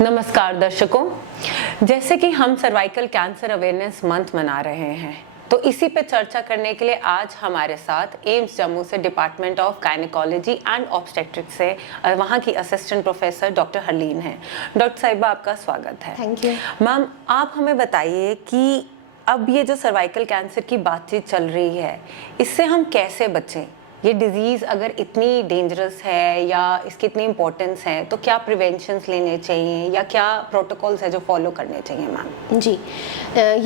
नमस्कार दर्शकों, जैसे कि हम सर्वाइकल कैंसर अवेयरनेस मंथ मना रहे हैं, तो इसी पे चर्चा करने के लिए आज हमारे साथ एम्स जम्मू से department of gynaecology and obstetrics से वहाँ की असिस्टेंट प्रोफेसर डॉक्टर हरलीन हैं। डॉक्टर साहिबा, आपका स्वागत है। थैंक यू मैम, आप हमें बताइए कि अब ये जो सर्वाइकल कैंसर की बातचीत चल रही है, इससे हम कैसे बचें? ये डिजीज़ अगर इतनी डेंजरस है या इसकी इतनी इम्पोर्टेंस है, तो क्या प्रिवेंशंस लेने चाहिए या क्या प्रोटोकॉल्स है जो फॉलो करने चाहिए मैम? जी,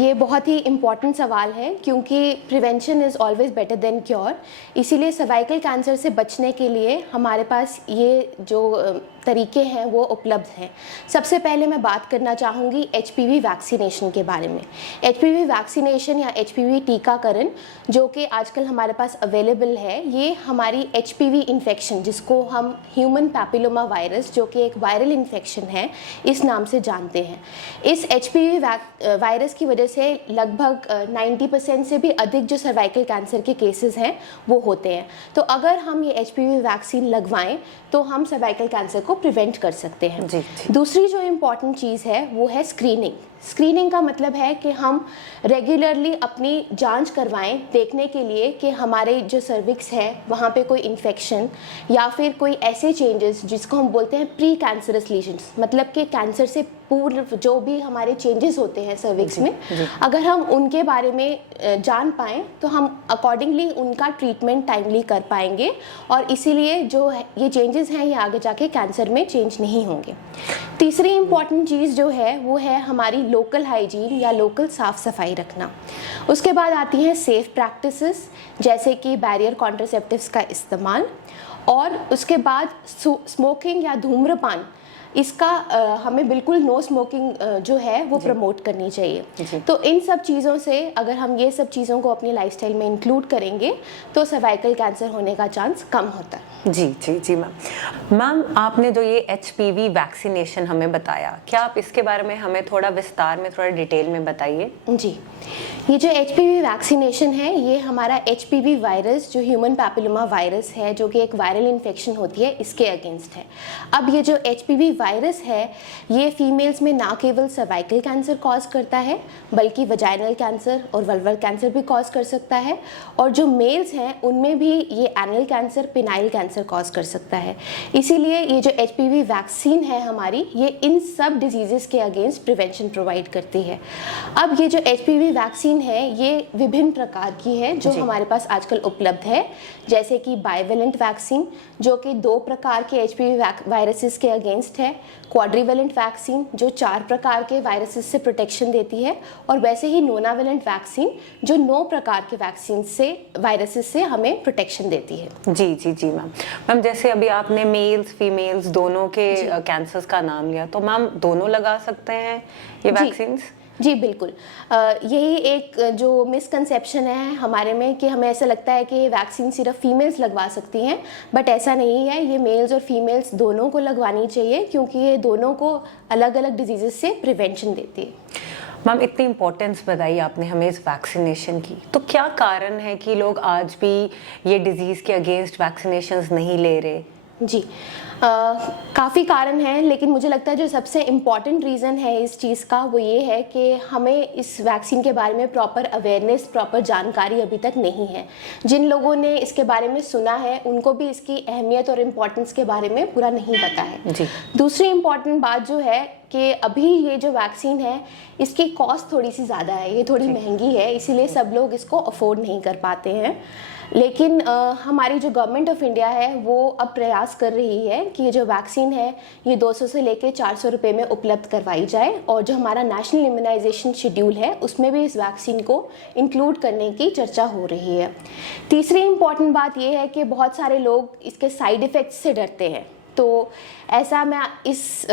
ये बहुत ही इम्पॉर्टेंट सवाल है क्योंकि prevention is always better than cure. इसीलिए सर्वाइकल कैंसर से बचने के लिए हमारे पास ये जो तरीके हैं वो उपलब्ध हैं। सबसे पहले मैं बात करना चाहूँगी HPV वैक्सीनेशन के बारे में। HPV वैक्सीनेशन या HPV टीकाकरण जो कि आजकल हमारे पास अवेलेबल है, ये हमारी HPV इन्फेक्शन, जिसको हम ह्यूमन पैपिलोमा वायरस, जो कि एक वायरल इन्फेक्शन है, इस नाम से जानते हैं। इस HPV वायरस की वजह से लगभग 90% से भी अधिक जो सर्वाइकल कैंसर के केसेस हैं वो होते हैं। तो अगर हम ये HPV वैक्सीन लगवाएं तो हम सर्वाइकल कैंसर को प्रिवेंट कर सकते हैं। जी। दूसरी जो इम्पॉर्टेंट चीज़ है वो है स्क्रीनिंग। स्क्रीनिंग का मतलब है कि हम रेगुलरली अपनी जांच करवाएं, देखने के लिए कि हमारे जो सर्विक्स है वहाँ पे कोई इन्फेक्शन या फिर कोई ऐसे चेंजेस जिसको हम बोलते हैं प्री कैंसरस लीजन्स, मतलब कि कैंसर से पूर्व जो भी हमारे चेंजेस होते हैं सर्विक्स में, अगर हम उनके बारे में जान पाएँ तो हम अकॉर्डिंगली उनका ट्रीटमेंट टाइमली कर पाएंगे और इसीलिए जो ये चेंजेस हैं ये आगे जाके कैंसर में चेंज नहीं होंगे। तीसरी इम्पॉर्टेंट चीज़ जो है वो है हमारी लोकल हाइजीन या लोकल साफ़ सफाई रखना। उसके बाद आती हैं सेफ़ प्रैक्टिसेस, जैसे कि बैरियर कॉन्ट्रासेप्टिव्स का इस्तेमाल, और उसके बाद स्मोकिंग या धूम्रपान, इसका हमें बिल्कुल नो स्मोकिंग जो है वो प्रमोट करनी चाहिए। तो इन सब चीज़ों से अगर हम ये सब चीज़ों को अपनी लाइफस्टाइल में इंक्लूड करेंगे तो सर्वाइकल कैंसर होने का चांस कम होता है। जी जी जी मैम, आपने जो ये HPV वैक्सीनेशन हमें बताया, क्या आप इसके बारे में हमें थोड़ा विस्तार में, थोड़ा डिटेल में बताइए? जी, ये जो HPV वैक्सीनेशन है ये हमारा HPV वायरस, जो ह्यूमन पैपिलोमा वायरस है, जो कि एक वायरल इन्फेक्शन होती है, इसके अगेंस्ट है। अब ये जो HPV वायरस है ये फीमेल्स में ना केवल सर्वाइकल कैंसर कॉज करता है बल्कि वजाइनल कैंसर और वल्वल कैंसर भी कॉज कर सकता है, और जो मेल्स हैं उनमें भी ये anal cancer, phenyl cancer cause कर सकता है। इसीलिए ये जो HPV वैक्सीन है हमारी, ये इन सब डिजीज़ेस के अगेंस्ट प्रिवेंशन प्रोवाइड करती है। अब ये जो HPV वैक्सीन है ये विभिन्न प्रकार की है जो हमारे पास आजकल उपलब्ध है, जैसे कि बाइवेलेंट वैक्सीन जो कि 2 प्रकार के HPV वायरसेस के अगेंस्ट है, क्वाड्रीवेलेंट वैक्सीन जो 4 प्रकार के वायरसेस से प्रोटेक्शन देती है, और वैसे ही नोनावेलेंट वैक्सीन जो 9 प्रकार के वैक्सीन से वायरसेस से हमें प्रोटेक्शन देती है। जी जी जी मैम, जैसे अभी आपने मेल्स फीमेल्स दोनों के कैंसर्स का नाम लिया, तो मैम दोनों लगा सकते हैं ये वैक्सीन? जी बिल्कुल। यही एक जो मिसकंसेप्शन है हमारे में कि हमें ऐसा लगता है कि ये वैक्सीन सिर्फ फीमेल्स लगवा सकती हैं, बट ऐसा नहीं है। ये मेल्स और फीमेल्स दोनों को लगवानी चाहिए क्योंकि ये दोनों को अलग अलग डिजीज़ेस से प्रिवेंशन देती है। मैम, इतनी इम्पोर्टेंस बताई आपने हमें इस वैक्सीनेशन की, तो क्या कारण है कि लोग आज भी ये डिजीज़ के अगेंस्ट वैक्सीनेशंस नहीं ले रहे? जी, काफ़ी कारण हैं, लेकिन मुझे लगता है जो सबसे इम्पॉर्टेंट रीज़न है इस चीज़ का वो ये है कि हमें इस वैक्सीन के बारे में प्रॉपर अवेयरनेस, प्रॉपर जानकारी अभी तक नहीं है। जिन लोगों ने इसके बारे में सुना है उनको भी इसकी अहमियत और इम्पॉर्टेंस के बारे में पूरा नहीं पता है। जी। दूसरी इम्पॉर्टेंट बात जो है कि अभी ये जो वैक्सीन है इसकी कॉस्ट थोड़ी सी ज़्यादा है, ये थोड़ी महंगी है, इसीलिए सब लोग इसको अफोर्ड नहीं कर पाते हैं। लेकिन हमारी जो गवर्नमेंट ऑफ इंडिया है वो अब प्रयास कर रही है कि ये जो वैक्सीन है ये 200 से लेकर 400 रुपये में उपलब्ध करवाई जाए, और जो हमारा नेशनल इम्यूनाइजेशन शेड्यूल है उसमें भी इस वैक्सीन को इंक्लूड करने की चर्चा हो रही है। तीसरी इम्पॉर्टेंट बात ये है कि बहुत सारे लोग इसके साइड इफ़ेक्ट्स से डरते हैं, तो ऐसा मैं इस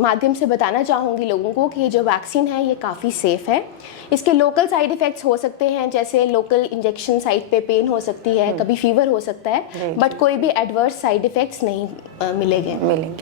माध्यम से बताना चाहूँगी लोगों को कि ये जो वैक्सीन है ये काफ़ी सेफ़ है। इसके लोकल साइड इफ़ेक्ट्स हो सकते हैं, जैसे लोकल इंजेक्शन साइट पे पेन हो सकती है, कभी फीवर हो सकता है, बट कोई भी एडवर्स साइड इफ़ेक्ट्स नहीं मिलेंगे।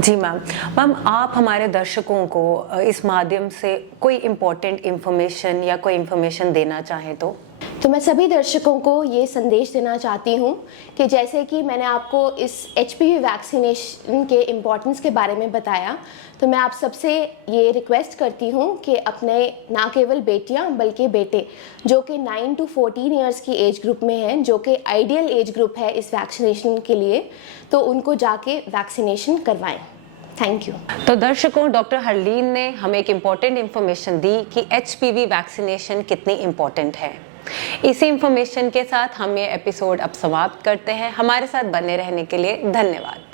जी मैम, आप हमारे दर्शकों को इस माध्यम से कोई इम्पोर्टेंट इन्फॉर्मेशन या कोई इन्फॉर्मेशन देना चाहें तो? तो मैं सभी दर्शकों को ये संदेश देना चाहती हूँ कि जैसे कि मैंने आपको इस HPV वैक्सीनेशन के इम्पोर्टेंस के बारे में बताया, तो मैं आप सबसे ये रिक्वेस्ट करती हूँ कि अपने ना केवल बेटियाँ बल्कि बेटे जो कि 9 to 14 ईयर्स की एज ग्रुप में हैं, जो कि आइडियल एज ग्रुप है इस वैक्सीनेशन के लिए, तो उनको जाके वैक्सीनेशन करवाएं। Thank you. तो दर्शकों, डॉक्टर हरलीन ने हमें एक इम्पॉर्टेंट इन्फॉर्मेशन दी कि HPV वैक्सीनेशन कितनी इम्पॉर्टेंट है। इसी इन्फॉर्मेशन के साथ हम ये एपिसोड अब समाप्त करते हैं। हमारे साथ बने रहने के लिए धन्यवाद।